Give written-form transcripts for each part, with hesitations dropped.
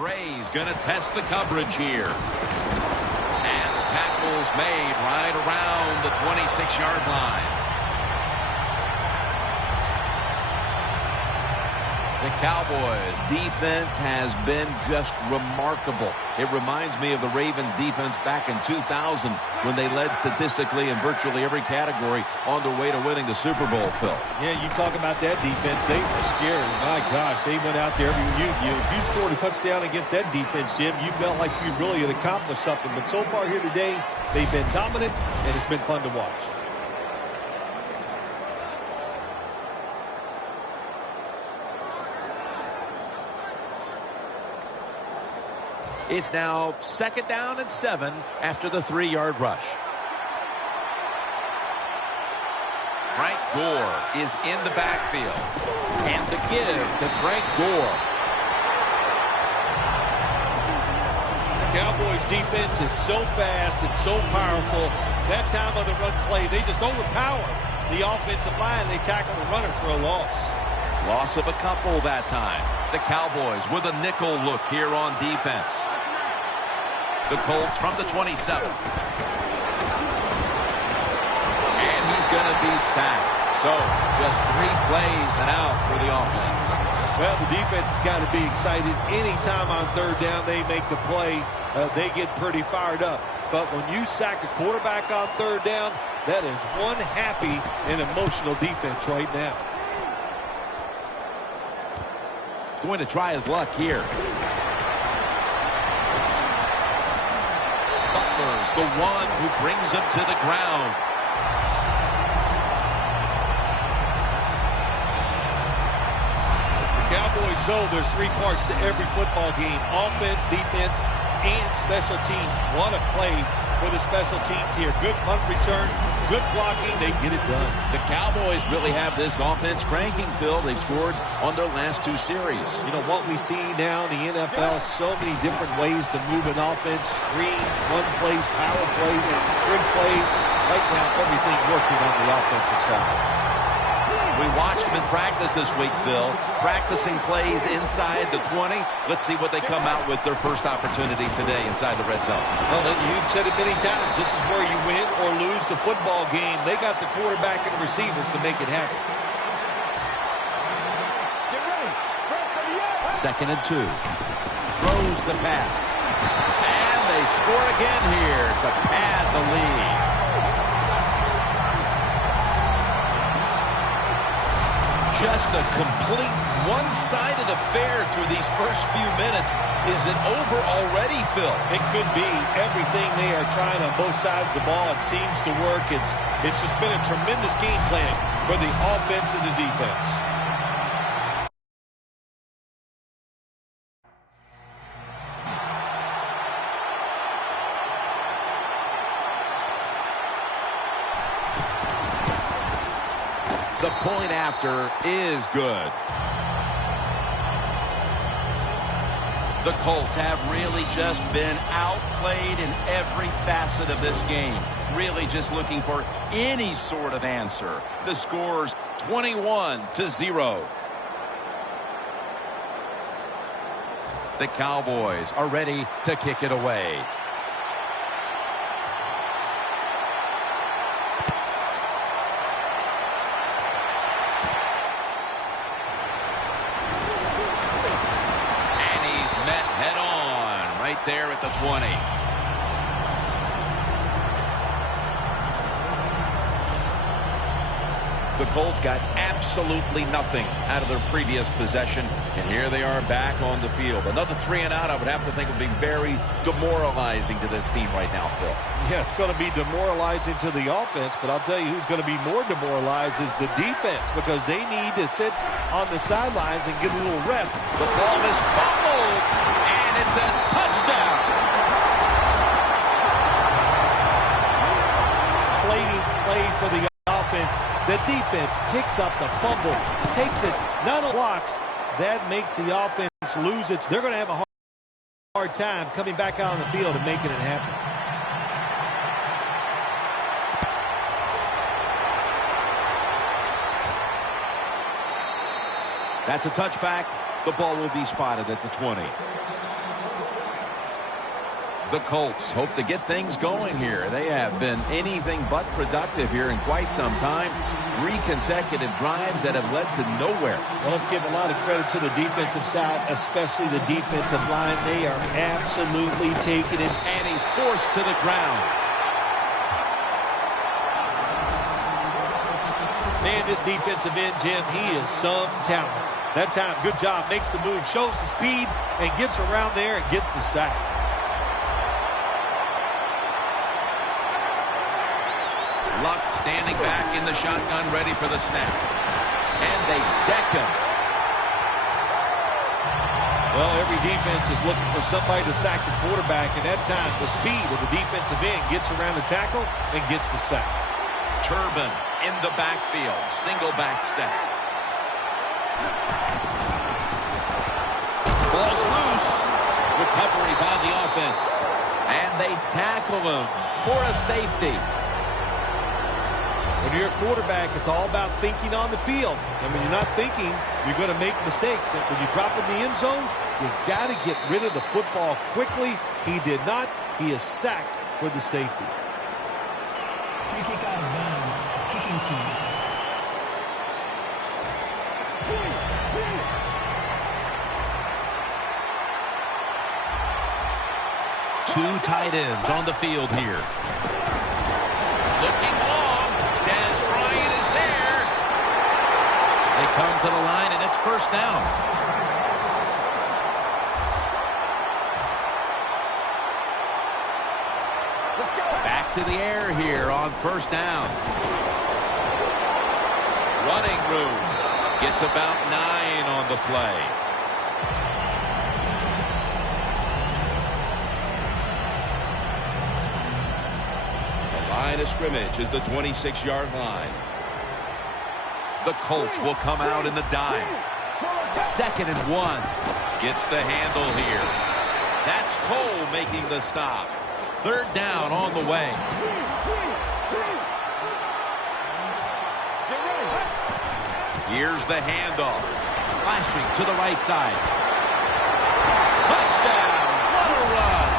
Bray's going to test the coverage here. And the tackle's made right around the 26-yard line. The Cowboys' defense has been just remarkable. It reminds me of the Ravens' defense back in 2000 when they led statistically in virtually every category on their way to winning the Super Bowl, Phil. Yeah, you talk about that defense. They were scary. My gosh, they went out there. If you scored a touchdown against that defense, Jim, you felt like you really had accomplished something. But so far here today, they've been dominant, and it's been fun to watch. It's now 2nd down and 7 after the 3-yard rush. Frank Gore is in the backfield. And the give to Frank Gore. The Cowboys defense is so fast and so powerful. That time of the run play, they just overpower the offensive line. They tackle the runner for a loss. Loss of a couple that time. The Cowboys with a nickel look here on defense. The Colts from the 27. And he's going to be sacked. So, just 3 plays and out for the offense. Well, the defense has got to be excited. Anytime on 3rd down they make the play, they get pretty fired up. But when you sack a quarterback on 3rd down, that is one happy and emotional defense right now. Going to try his luck here. Butler's the one who brings him to the ground. The Cowboys know there's 3 parts to every football game: offense, defense, and special teams. What a play for the special teams here. Good punt return, good blocking. They get it done. The Cowboys really have this offense cranking, Phil. They've scored on their last 2 series. You know, what we see now in the NFL, so many different ways to move an offense. Screens, run plays, power plays, trick plays. Right now, everything working on the offensive side. We watched them in practice this week, Phil. Practicing plays inside the 20. Let's see what they come out with their first opportunity today inside the red zone. Well, you've said it many times. This is where you win or lose the football game. They got the quarterback and the receivers to make it happen. 2nd and 2. Throws the pass. And they score again here to pad the lead. Just a complete one-sided affair through these first few minutes. Is it over already, Phil? It could be. Everything they are trying on both sides of the ball, it seems to work. It's just been a tremendous game plan for the offense and the defense. The point after is good. The Colts have really just been outplayed in every facet of this game. Really just looking for any sort of answer. The score's 21-0. The Cowboys are ready to kick it away. There at the 20. The Colts got absolutely nothing out of their previous possession, and here they are back on the field. Another 3 and out, I would have to think, would be very demoralizing to this team right now, Phil. Yeah, it's going to be demoralizing to the offense, but I'll tell you who's going to be more demoralized is the defense, because they need to sit on the sidelines and get a little rest. The ball is fumbled, and it's a touchdown. Play for the offense. The defense picks up the fumble, takes it, none of blocks. That makes the offense lose it. They're going to have a hard time coming back out on the field and making it happen. That's a touchback. The ball will be spotted at the 20. The Colts hope to get things going here. They have been anything but productive here in quite some time. 3 consecutive drives that have led to nowhere. Well, let's give a lot of credit to the defensive side, especially the defensive line. They are absolutely taking it. And he's forced to the ground. Man, this defensive end, Jim, he is some talent. That time, good job, makes the move, shows the speed, and gets around there and gets the sack. Luck standing back in the shotgun, ready for the snap. And they deck him. Well, every defense is looking for somebody to sack the quarterback, and that time the speed of the defensive end gets around the tackle and gets the sack. Turbin in the backfield, single back set. Ball's loose. Recovery by the offense. And they tackle him for a safety. When you're a quarterback, it's all about thinking on the field. And when you're not thinking, you're going to make mistakes. That when you drop in the end zone, you got to get rid of the football quickly. He did not. He is sacked for the safety. Free kick out of bounds. Kicking team. Two tight ends on the field here. Looking long. Des Bryant is there. They come to the line, and it's first down. Let's go. Back to the air here on first down. Running room. Gets about 9 on the play. Line of scrimmage is the 26-yard line. The Colts will come out in the dime. 2nd and 1. Gets the handle here. That's Cole making the stop. 3rd down on the way. Here's the handoff. Slashing to the right side. Touchdown! What a run!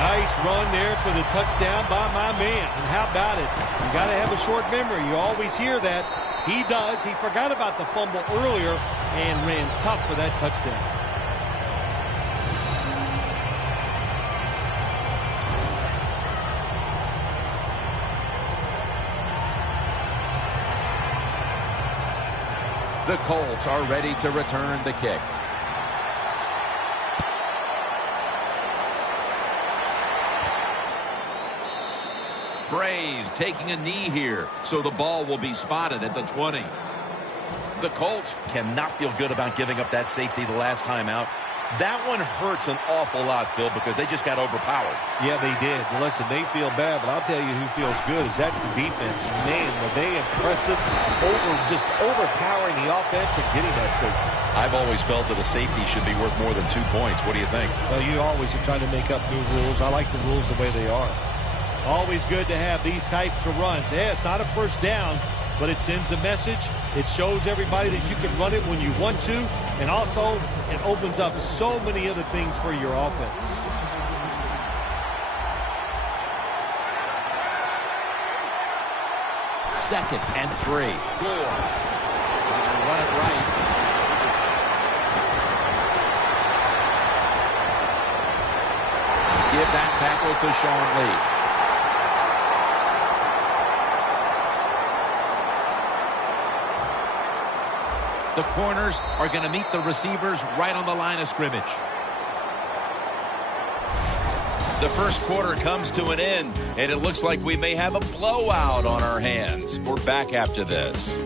Nice run there for the touchdown by my man. And how about it? You got to have a short memory. You always hear that. He does. He forgot about the fumble earlier and ran tough for that touchdown. The Colts are ready to return the kick. Brays taking a knee here, so the ball will be spotted at the 20. The Colts cannot feel good about giving up that safety the last time out. That one hurts an awful lot, Phil, because they just got overpowered. Yeah, they did. Well, listen, they feel bad, but I'll tell you who feels good is that's the defense. Man, were they impressive, just overpowering the offense and getting that safety. I've always felt that a safety should be worth more than 2 points. What do you think? Well, you always are trying to make up new rules. I like the rules the way they are. Always good to have these types of runs. Yeah, it's not a first down, but it sends a message. It shows everybody that you can run it when you want to, and also it opens up so many other things for your offense. Second and 3. Gore. Run it right. Give that tackle to Sean Lee. The corners are going to meet the receivers right on the line of scrimmage. The first quarter comes to an end, and it looks like we may have a blowout on our hands. We're back after this.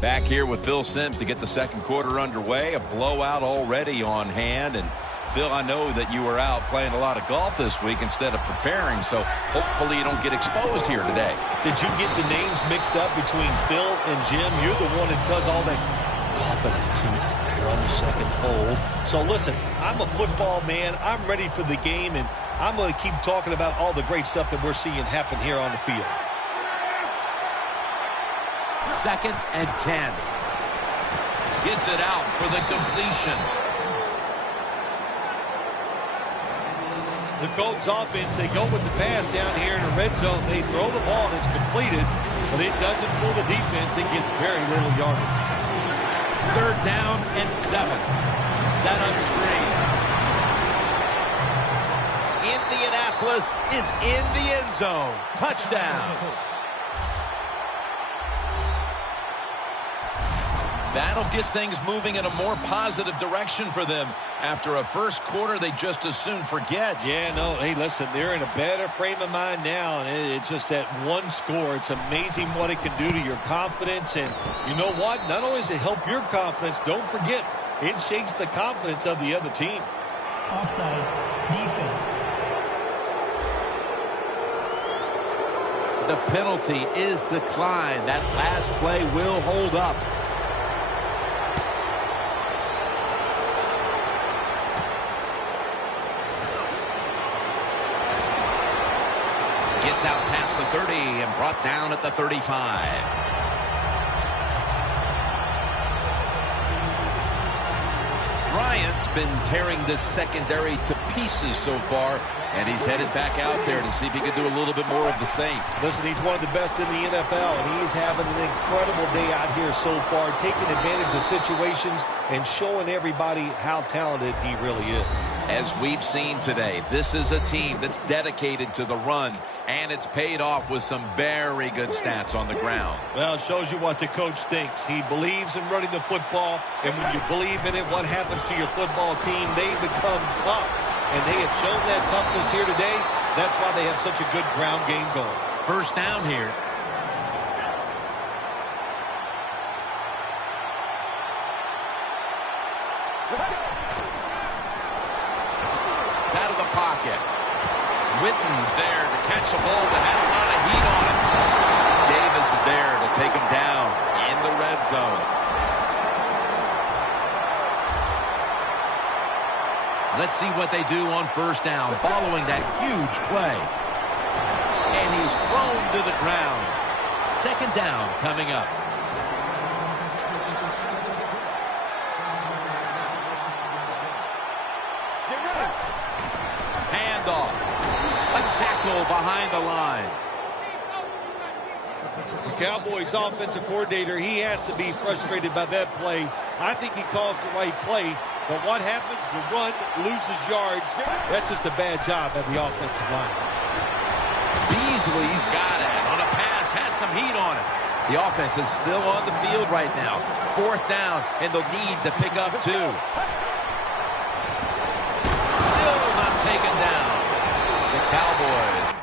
Back here with Phil Simms to get the second quarter underway. A blowout already on hand, and Phil, I know that you were out playing a lot of golf this week instead of preparing, so hopefully you don't get exposed here today. Did you get the names mixed up between Phil and Jim? You're the one that does all that golfing on the second hole. So listen, I'm a football man. I'm ready for the game, and I'm going to keep talking about all the great stuff that we're seeing happen here on the field. 2nd and 10. Gets it out for the completion. The Colts offense, they go with the pass down here in the red zone. They throw the ball and it's completed, but it doesn't fool the defense. It gets very little yardage. 3rd down and 7. Set up screen. Indianapolis is in the end zone. Touchdown. That'll get things moving in a more positive direction for them. After a first quarter, they just as soon forget. Yeah, no, hey, listen, they're in a better frame of mind now, and it's just that one score. It's amazing what it can do to your confidence, and you know what? Not only does it help your confidence, don't forget, it shakes the confidence of the other team. Offside. Defense. The penalty is declined. That last play will hold up. Gets out past the 30 and brought down at the 35. Bryant's been tearing this secondary to pieces so far, and he's headed back out there to see if he can do a little bit more of the same. Listen, he's one of the best in the NFL, and he's having an incredible day out here so far, taking advantage of situations and showing everybody how talented he really is. As we've seen today, this is a team that's dedicated to the run, and it's paid off with some very good stats on the ground. Well, it shows you what the coach thinks. He believes in running the football, and when you believe in it, what happens to your football team? They become tough, and they have shown that toughness here today. That's why they have such a good ground game going. 1st down here. Out of the pocket. Witten's there to catch the ball that had a lot of heat on it. Davis is there to take him down in the red zone. Let's see what they do on 1st down following that huge play. And he's thrown to the ground. 2nd down coming up. Handoff. A tackle behind the line. The Cowboys offensive coordinator, he has to be frustrated by that play. I think he calls the right play, but what happens? The run loses yards. That's just a bad job at the offensive line. Beasley's got it on a pass, had some heat on it. The offense is still on the field right now. 4th down, and they'll need to pick up 2. Still not taken down. The Cowboys